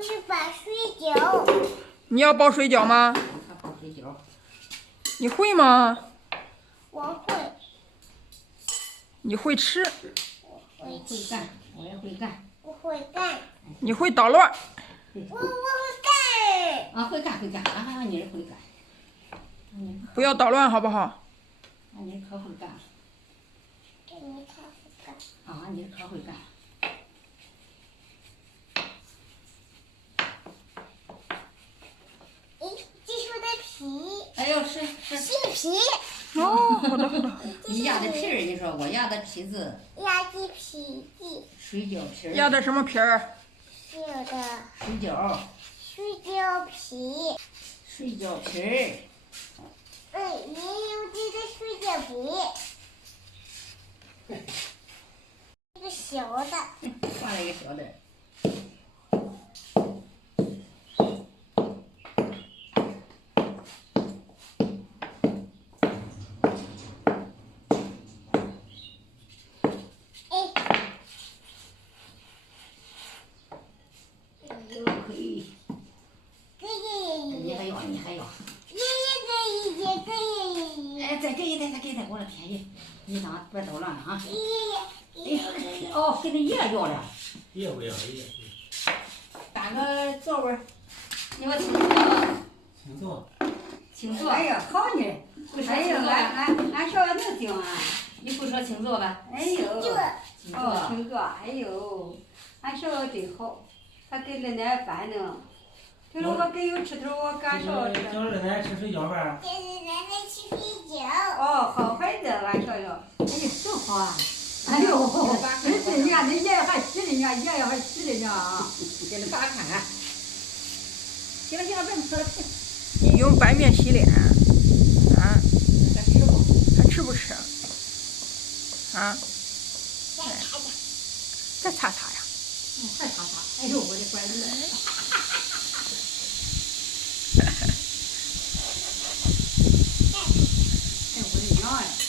我是把水饺。你要包水饺吗？包水饺。你会吗？我会。你会吃？我会干，我也会干。我会干。你会捣乱？我会干。啊，会干会干，啊，你会干。不要捣乱好不好？你可会干。你可会干。啊，你可会干。这是我的皮。哎呦，是。新皮。哦，好的好的。你压的皮儿，你说我压的皮子。压的皮子。水饺皮儿。压的什么皮儿？是的。水饺。水饺皮。水饺皮儿。也有这个水饺皮。这个小的。画了一个小的。再给一袋，我的天爷！你当别捣乱了啊！哦，给你爷要了。爷不要，爷。打个座位，你给我请坐。请坐。请坐。哎呀，好呢！哎呦，俺小子能听啊！你不说请坐吧？哎呦，请坐。请坐。哎呦，俺小子真好，他给了俺饭呢。听说我给有吃头，我干啥吃？叫二奶吃水饺吧。给奶奶吃水饺。哦，好孩子，俺小子。哎呀，真好啊！哎呦，真是你看，那爷爷还洗的呢，爷爷还洗的呢啊！给你打看看。行了，别吃了。你用白面洗脸，啊？还吃不？还吃不吃？啊？再擦擦呀。还擦擦。哎呦，我的乖女儿。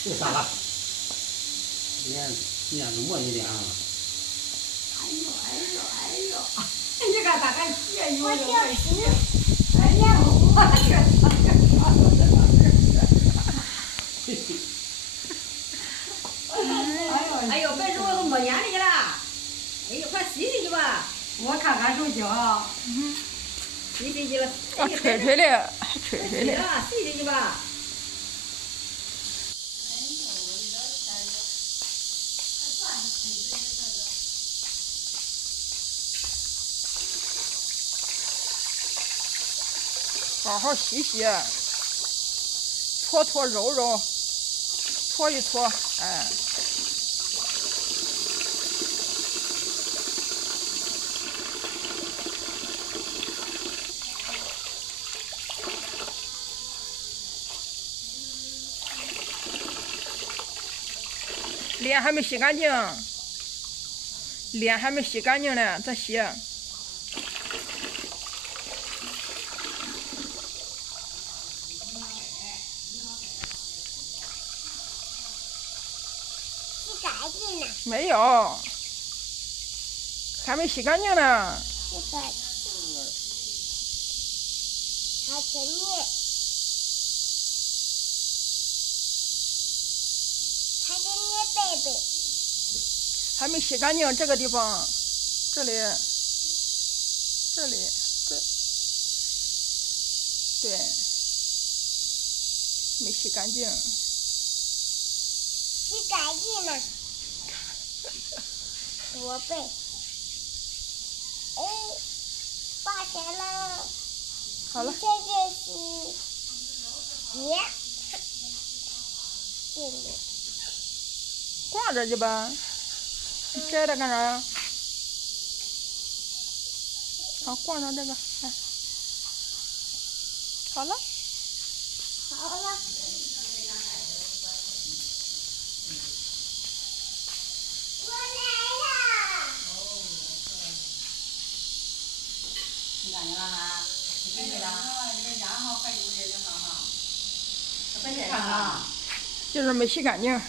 这啥了？面子磨一点啊。哎呦！你看他还学有我的叫皮。哎呀，我去！哎呦，别揉都没眼力了。哎呦，快洗洗去吧。我看看手机啊。洗洗去了。啊，吹吹的，还吹吹的。洗洗去吧。好好洗洗，搓搓揉揉，搓一搓，哎。脸还没洗干净，脸还没洗干净呢，再洗。没有，还没洗干净呢。洗干净了。擦前面。擦前面背背。还没洗干净这个地方，这里，对，没洗干净。洗干净了。我背。哎，发现了。好了。这就是鞋。这里。挂着去吧。你摘它干啥呀？好，挂上这个，哎，好了。好了。我来了。你干净了哈？你给了？你这牙号还有点那啥哈。快点看看。就是没洗干净。